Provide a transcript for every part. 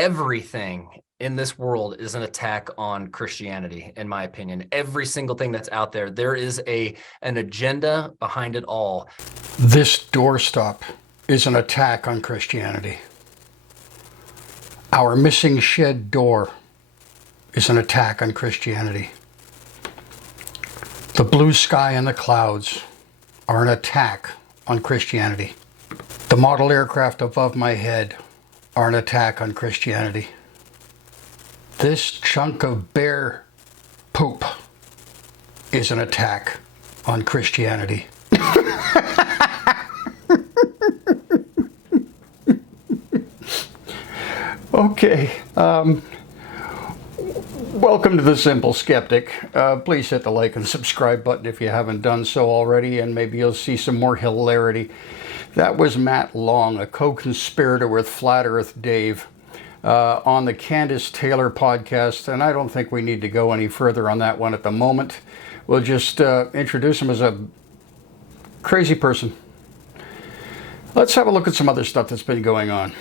everything in this world is an attack on Christianity, in my opinion. Every single thing that's out there, there is an agenda behind it all. This doorstop is an attack on Christianity. Our missing shed door is an attack on Christianity. The blue sky and the clouds are an attack on Christianity. The model aircraft above my head are an attack on Christianity. This chunk of bear poop is an attack on Christianity. Okay, welcome to The Simple Skeptic. Please hit the like and subscribe button if you haven't done so already, and maybe you'll see some more hilarity. That was Matt Long, a co-conspirator with Flat Earth Dave, on the Candace Taylor podcast, and I don't think we need to go any further on that one at the moment. We'll just introduce him as a crazy person. Let's have a look at some other stuff that's been going on.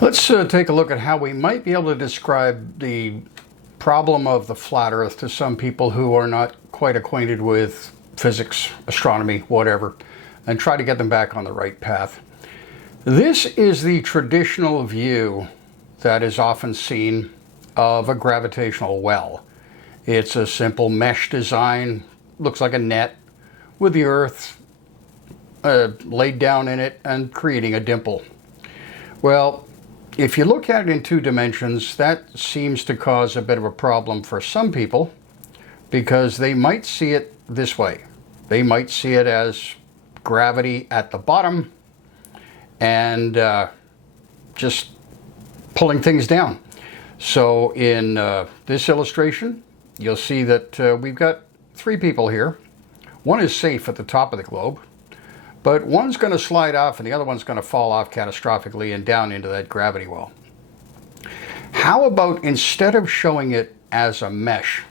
Let's take a look at how we might be able to describe the problem of the flat earth to some people who are not quite acquainted with physics, astronomy, whatever, and try to get them back on the right path. This is the traditional view that is often seen of a gravitational well. It's a simple mesh design, looks like a net, with the earth laid down in it and creating a dimple. Well, if you look at it in two dimensions, that seems to cause a bit of a problem for some people because they might see it this way. They might see it as gravity at the bottom and just pulling things down. So in this illustration, you'll see that we've got three people here. One is safe at the top of the globe, but one's going to slide off and the other one's going to fall off catastrophically and down into that gravity well. How about instead of showing it as a mesh,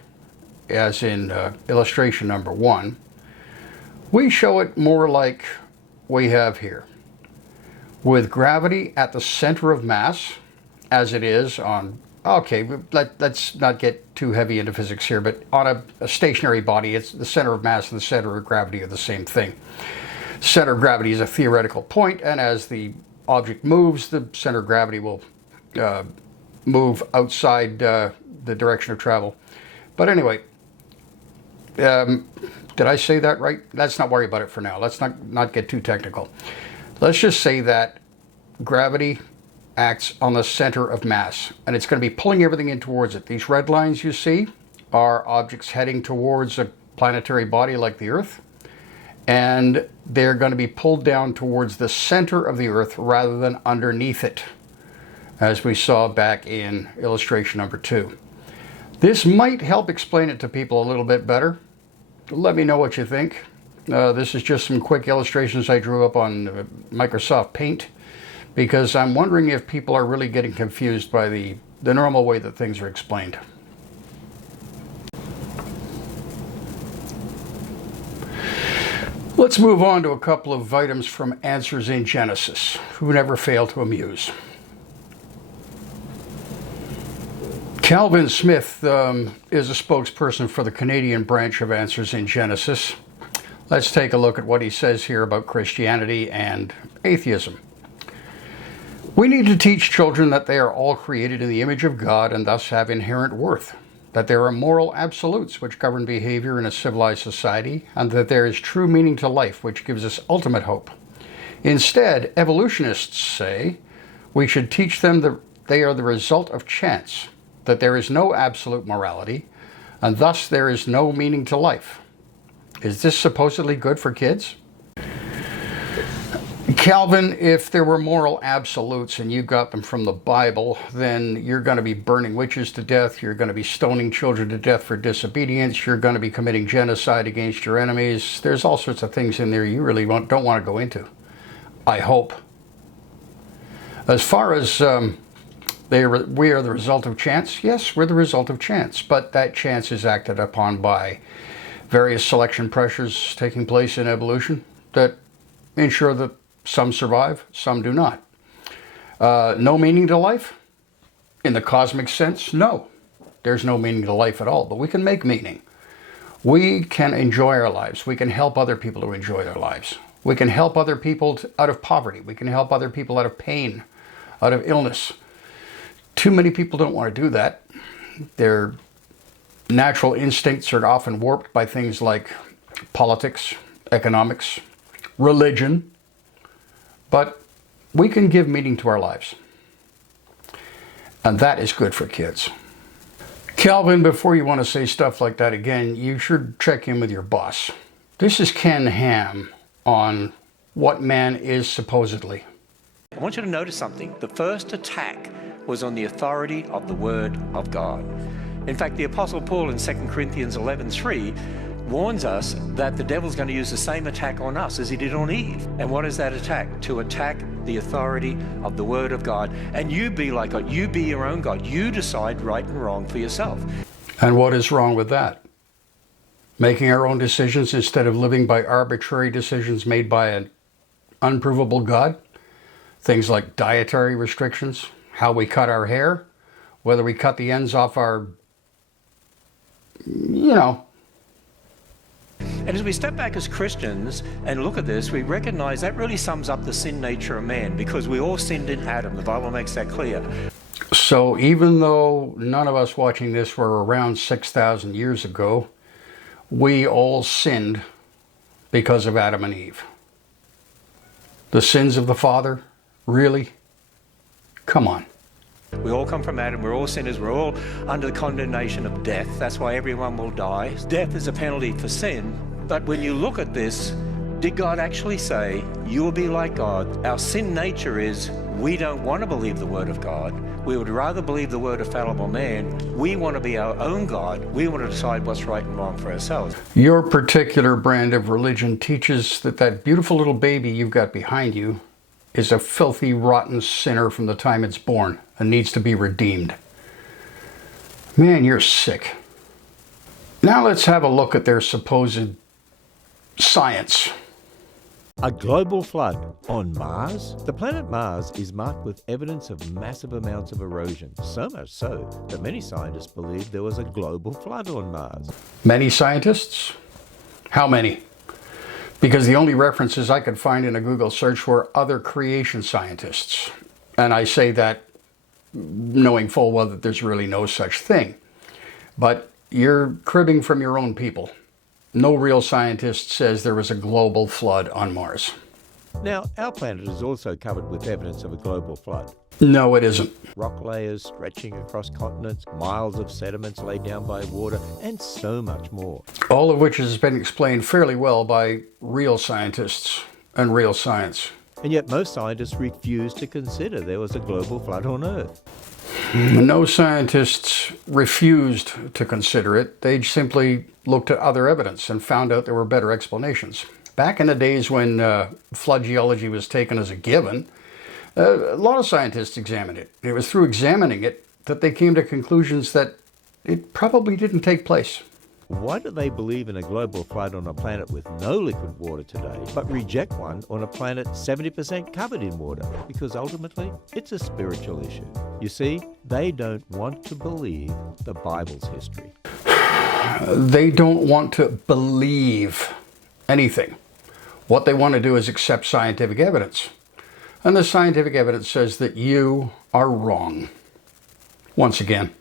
as in illustration number one, we show it more like we have here, with gravity at the center of mass, as it is on, okay, let's not get too heavy into physics here, but on a stationary body, it's the center of mass and the center of gravity are the same thing. Center of gravity is a theoretical point, and as the object moves, the center of gravity will move outside the direction of travel. But anyway, did I say that right? Let's not worry about it for now. Let's not get too technical. Let's just say that gravity acts on the center of mass, and it's going to be pulling everything in towards it. These red lines you see are objects heading towards a planetary body like the Earth, and they're going to be pulled down towards the center of the Earth rather than underneath it, as we saw back in illustration number two. This might help explain it to people a little bit better. Let me know what you think. This is just some quick illustrations I drew up on Microsoft Paint, because I'm wondering if people are really getting confused by the normal way that things are explained. Let's move on to a couple of items from Answers in Genesis, who never fail to amuse. Calvin Smith is a spokesperson for the Canadian branch of Answers in Genesis. Let's take a look at what he says here about Christianity and atheism. We need to teach children that they are all created in the image of God and thus have inherent worth, that there are moral absolutes which govern behavior in a civilized society, and that there is true meaning to life which gives us ultimate hope. Instead, evolutionists say we should teach them that they are the result of chance, that there is no absolute morality, and thus there is no meaning to life. Is this supposedly good for kids? Calvin, if there were moral absolutes and you got them from the Bible, then you're going to be burning witches to death, you're going to be stoning children to death for disobedience, you're going to be committing genocide against your enemies. There's all sorts of things in there you really don't want to go into. I hope. As far as we are the result of chance, yes, we're the result of chance, but that chance is acted upon by various selection pressures taking place in evolution that ensure that Some survive, some do not. No meaning to life? In the cosmic sense, no. There's no meaning to life at all, but we can make meaning. We can enjoy our lives. We can help other people to enjoy their lives. We can help other people out of poverty. We can help other people out of pain, out of illness. Too many people don't want to do that. Their natural instincts are often warped by things like politics, economics, religion. But we can give meaning to our lives. And that is good for kids. Calvin, before you want to say stuff like that again, you should check in with your boss. This is Ken Ham on what man is supposedly. I want you to notice something. The first attack was on the authority of the Word of God. In fact, the Apostle Paul in 2 Corinthians 11:3 warns us that the devil's going to use the same attack on us as he did on Eve. And what is that attack? To attack the authority of the Word of God. And you be like God. You be your own God. You decide right and wrong for yourself. And what is wrong with that? Making our own decisions instead of living by arbitrary decisions made by an unprovable God? Things like dietary restrictions, how we cut our hair, whether we cut the ends off our, And as we step back as Christians and look at this, we recognize that really sums up the sin nature of man, because we all sinned in Adam. The Bible makes that clear. So even though none of us watching this were around 6,000 years ago, we all sinned because of Adam and Eve. The sins of the father? Really? Come on. We all come from Adam. We're all sinners. We're all under the condemnation of death. That's why everyone will die. Death is a penalty for sin. But when you look at this, did God actually say, you will be like God? Our sin nature is we don't want to believe the Word of God. We would rather believe the word of fallible man. We want to be our own God. We want to decide what's right and wrong for ourselves. Your particular brand of religion teaches that that beautiful little baby you've got behind you is a filthy, rotten sinner from the time it's born and needs to be redeemed. Man, you're sick. Now let's have a look at their supposed science. A global flood on Mars? The planet Mars is marked with evidence of massive amounts of erosion, so much so that many scientists believe there was a global flood on Mars. Many scientists? How many? Because the only references I could find in a Google search were other creation scientists. And I say that knowing full well that there's really no such thing. But you're cribbing from your own people. No real scientist says there was a global flood on Mars. Now, our planet is also covered with evidence of a global flood. No, it isn't. Rock layers stretching across continents, miles of sediments laid down by water, and so much more. All of which has been explained fairly well by real scientists and real science. And yet most scientists refuse to consider there was a global flood on Earth. No scientists refused to consider it. They simply looked at other evidence and found out there were better explanations. Back in the days when flood geology was taken as a given, a lot of scientists examined it. It was through examining it that they came to conclusions that it probably didn't take place. Why do they believe in a global flood on a planet with no liquid water today, but reject one on a planet 70% covered in water? Because ultimately, it's a spiritual issue. You see, they don't want to believe the Bible's history. They don't want to believe anything. What they want to do is accept scientific evidence. And the scientific evidence says that you are wrong. Once again.